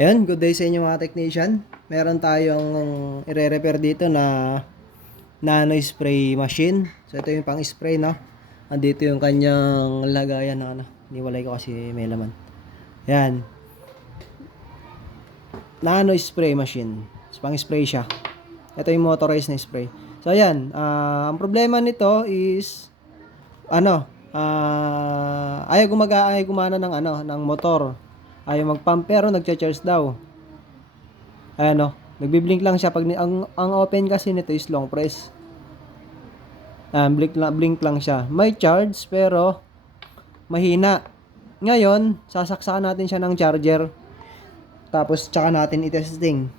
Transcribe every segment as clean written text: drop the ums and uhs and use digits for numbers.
Ayan, good day sa inyo mga technician. Meron tayong ire-repair dito na nano spray machine. So ito yung pang-spray, no. Andito yung kanyang lagayan na ano. Niwalay ko kasi may laman. Ayan, nano spray machine. So, pang-spray siya. Ito yung motorized na spray. So ayan, ang problema nito is ano, ayaw gumana ng ano, ng motor. Ayaw mag-pump pero nagcha-charge daw. Ayan o, nagbi-blink lang siya pag ang open kasi nito is long press. Blink lang siya. May charge pero mahina. Ngayon, sasaksakan natin siya ng charger. Tapos tsaka natin i-testing.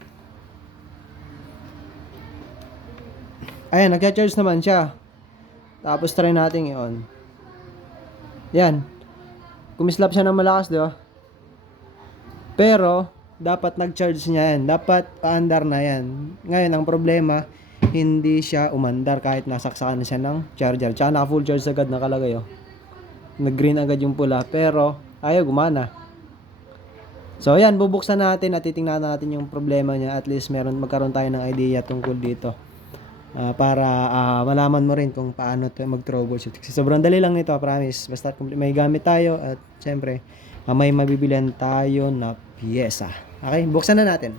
Ayan, nagcha-charge naman siya. Tapos try natin i-on. Yan. Kumislap siya ng malakas, di ba? Pero dapat nag-charge niya yan. Dapat paandar na yan. Ngayon, ang problema, hindi siya umandar kahit nasaksakan na siya ng charger. Tsaka naka full charge agad nakalagay, oh. Nag-green agad yung pula. Pero ayaw gumana. So ayan, bubuksan natin at titingnan natin yung problema niya. At least magkaroon tayo ng idea tungkol dito. Para malaman mo rin kung paano mag-troubleshoot. Kasi sobrang dali lang nito, promise. Basta may gamit tayo at syempre, may mabibilihan tayo na piyesa. Okay, buksan na natin.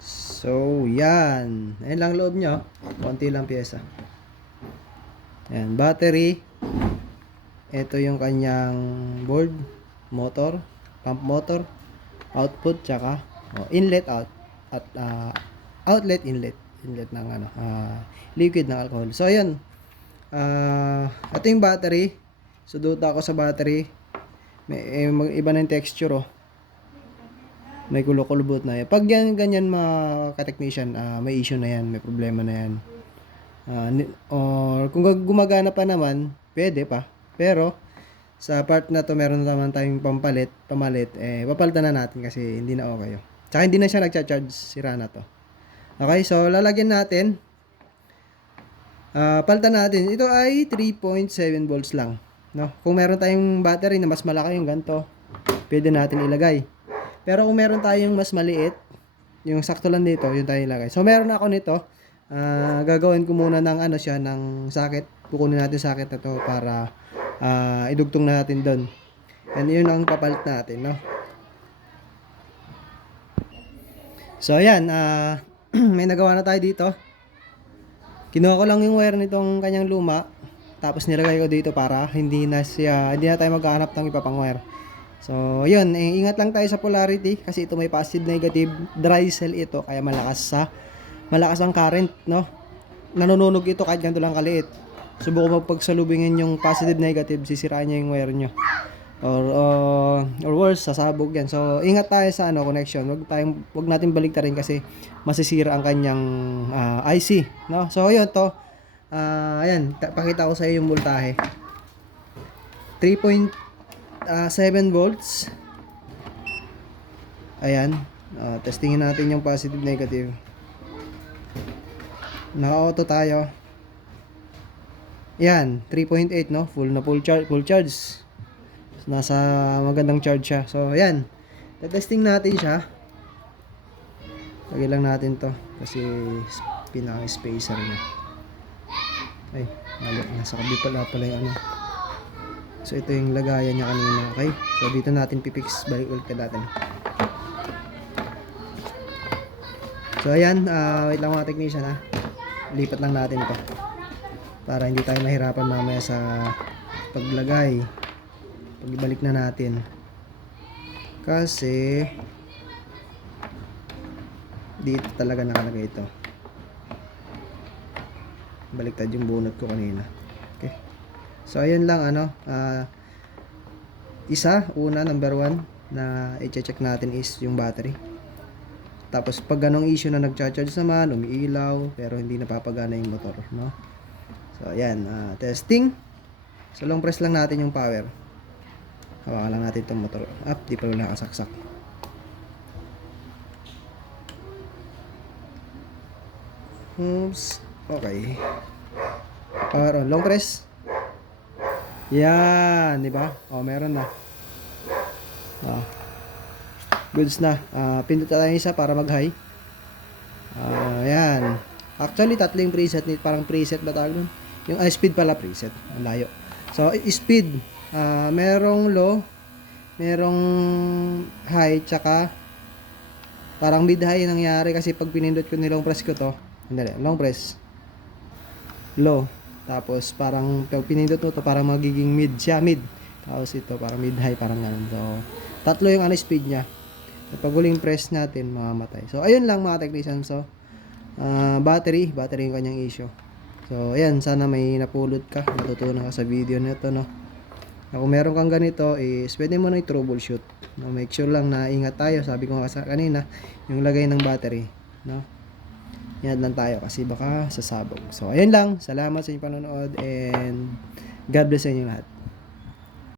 So, yan. Ayan lang loob nyo. Konti lang piyesa. Ayan, battery. Ito yung kanyang board, motor, pump motor, output, tsaka inlet out at outlet inlet ng ano, liquid ng alcohol. So ayan, ito yung battery. Suduta ako sa battery. May iba na yung texture, oh. May kulubot na yan. Pag ganyan mga ka-technician, may issue na yan, may problema na yan. Or kung gumagana pa naman, pwede pa. Pero sa part na to meron naman tayong pamalit, papalitan na natin kasi hindi na okay. Tsaka hindi na siya nagcha-charge, sira na to. Okay, so lalagyan natin. Palitan natin. Ito ay 3.7 volts lang, no? Kung meron tayong battery na mas malaki yung ganto, pwede natin ilagay. Pero kung meron tayong mas maliit, yung sakto lang dito, yun tayo ilagay. So meron ako nito. Gagawin ko muna ng ano siya, ng socket. Kukunin natin socket na to para idugtong natin doon. And yun ang papalit natin, no? So ayan, may nagawa na tayo dito. Kinuha ko lang yung wire nitong kanyang luma, tapos nilagay ko dito para hindi na tayo maghahanap ng iba pang wire. So yun, ingat lang tayo sa polarity kasi ito may positive negative dry cell ito, kaya malakas ang current, no? Nanununog ito kahit ganito lang kaliit. Subukan mo pagsalubingin yung positive negative, sisirain niya yung wire nyo. Or worse, sasabog yan. So ingat tayo sa connection. Wag natin baliktarin kasi masisira ang kanyang IC, no? So yun to. Ayan, pakita ko sa iyo yung voltahe. 3.7 volts. Ayan. Testingin natin yung positive negative. Naka-auto tayo. Yan, 3.8, no? Full charge. Nasa magandang charge siya. So, ayan. Testing natin siya. Lagay lang natin to kasi pinaka-spacer niya. Ay, nasa kabila pala yung ano. So, ito yung lagayan niya kanina, okay? So, dito natin pipix, balik ulit natin. So, ayan, wait lang mga technician, ha. Lipat lang natin to para hindi tayo mahirapan mamaya sa paglagay. Pagbalik na natin kasi dito talaga nakalagay ito. Baliktad yung bunot ko kanina. Okay, so ayun lang number 1 na i-check natin is yung battery. Tapos pag ganong issue na nagcha-charge naman, umiilaw pero hindi napapagana yung motor, no? So ayan, testing. So long press lang natin yung power. Hawakan lang natin itong motor up, di pa rin nakasaksak. Oops, okay. Power on. Long press. Yan, di ba? Oh, meron na. Oh. Goods na. Pindot tayo isa para mag-high. Yan. Actually, tatlo yung preset. Parang preset ba tawag nun? Yung speed pala preset. Ang layo. So, speed. Merong low. Merong high. Tsaka parang mid-high yung nangyari kasi pag pinindot ko ni long press ko to. Hindi, long press. Low. Tapos parang pag pinindot mo to parang magiging mid siya. Mid. Tapos ito parang mid-high. Parang ganun. So, tatlo yung speed niya. Pag huling press natin, mamamatay. So, ayun lang mga technician. So, battery yung kanyang issue. So, ayan, sana may napulot ka, natutunan ka sa video nito, no. Kung meron kang ganito, is pwede mo na i-troubleshoot. No, make sure lang na ingat tayo. Sabi ko nga kanina, yung lagay ng battery, no. Yan lang tayo kasi baka sasabog. So, ayun lang. Salamat sa inyong panonood and God bless sa inyo lahat.